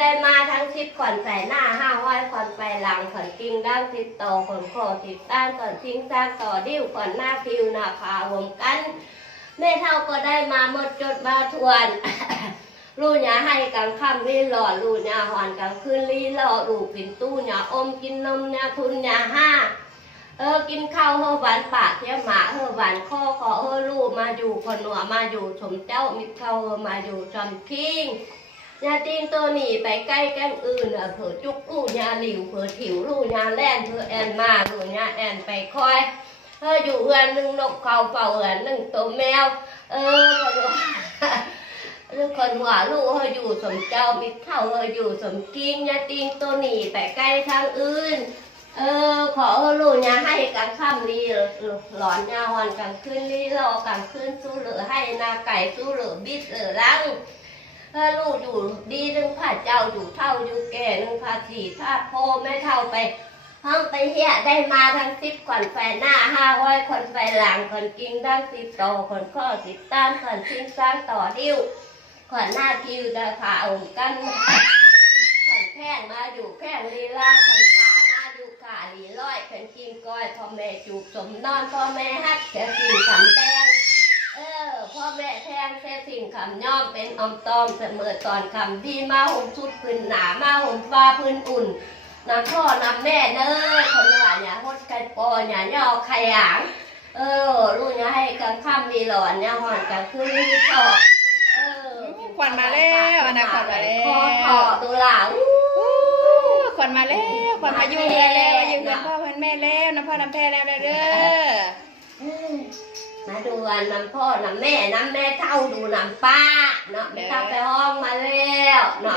ได้มาทั้ง10ขวัญใส่หน้า500ขวัญไปหลังขวัญกิ้งด้านติดต่อขวัญคอติดด้านขวัญทิ้งสร้างต่อดิ้วขวัญหน้าพิวหน้าขารวมกันแม่เท่าก็ได้มาหมดจดมาทวน ลูกหยาให้กลางค่ำรีหล่อลูกหยาหอนกลางคืนรีหล่อลูกปิ่นตู้หยาอมกินนมหยาทุนหยาห้ากินข้าวหวานปากเที่ยวหมาหวานข้อขอลูกมาอยู่คนหนัวมาอยู่สมเจ้ามิตรเขามาอยู่จำคิงยาติงตัวหนีไปใกล้แก้มอื่นเผื่อจุกลูกยาหลิวเผื่อถิวลูกยาแล่นเผื่อแอนมาลูกยาแอนไปคอยอยู่เอือนหนึ่งนกเขาเป่าเอือนหนึ่งตัวแมวคนหัวลูกอยู่สมเจ้ามิตรเขาอยู่สมกิ้งยาติงตัวหนีไปใกล้ทางอื่นขอลูกยาให้กลางค่ำรีหลอนยาหอนกลางคืนรีรอกลางคืนสู้เหลือให้นาไก่สู้เหลือบิดเหลือรังลูกอยู่ดีนึงพาเจ้าอยู่เท่าอยู่แก่นึงพาสีท่าโพไม่เท่าไปห้องไปเหี้ยได้มาทั้ง10ขวัญไฟหน้า500ขวัญไฟหลังขวัญกิ้งด้านติดต่อขวัญข้อติดตามขวัญทิ้งสร้างต่อดิ้วขวัญหน้าคิวดาขาองกันขวัญแข้งมาอยู่แข้งลีลาขวัญขามาอยู่ขาลีร้อยขวัญกิ้งก้อยพ่อแม่จูบสมนอนพ่อแม่ฮักแค่สิ่งคำแต้งพ่อแม่แทงแค่สิ่งคำย่อมเป็นอมตอมเสมอตอนคำดีมาห่มชุดพื้นหนามาห่มฟ้าพื้นอุ่นน้ำพ่อน้ำแม่เนอคนหวานอย่าฮดไก่ปออย่าย่อไข่หางลูกอย่าให้กลางค่ำมีหลอนอย่าหอนกลางคืนมีชอบขวัญมาแล้วนะขวัญมาแล้วคอตัวหลังขวัญมาแล้วขวัญมาอยู่แล้วมาอยู่กับพ่อแม่แล้วน้ำพ่อน้ำแม่แล้วเด้อมาดูน้ำพ่อน้ำแม่เท่าดูน้ำป้าเนาะไม่ต้องไปห้องมาแล้วเนาะ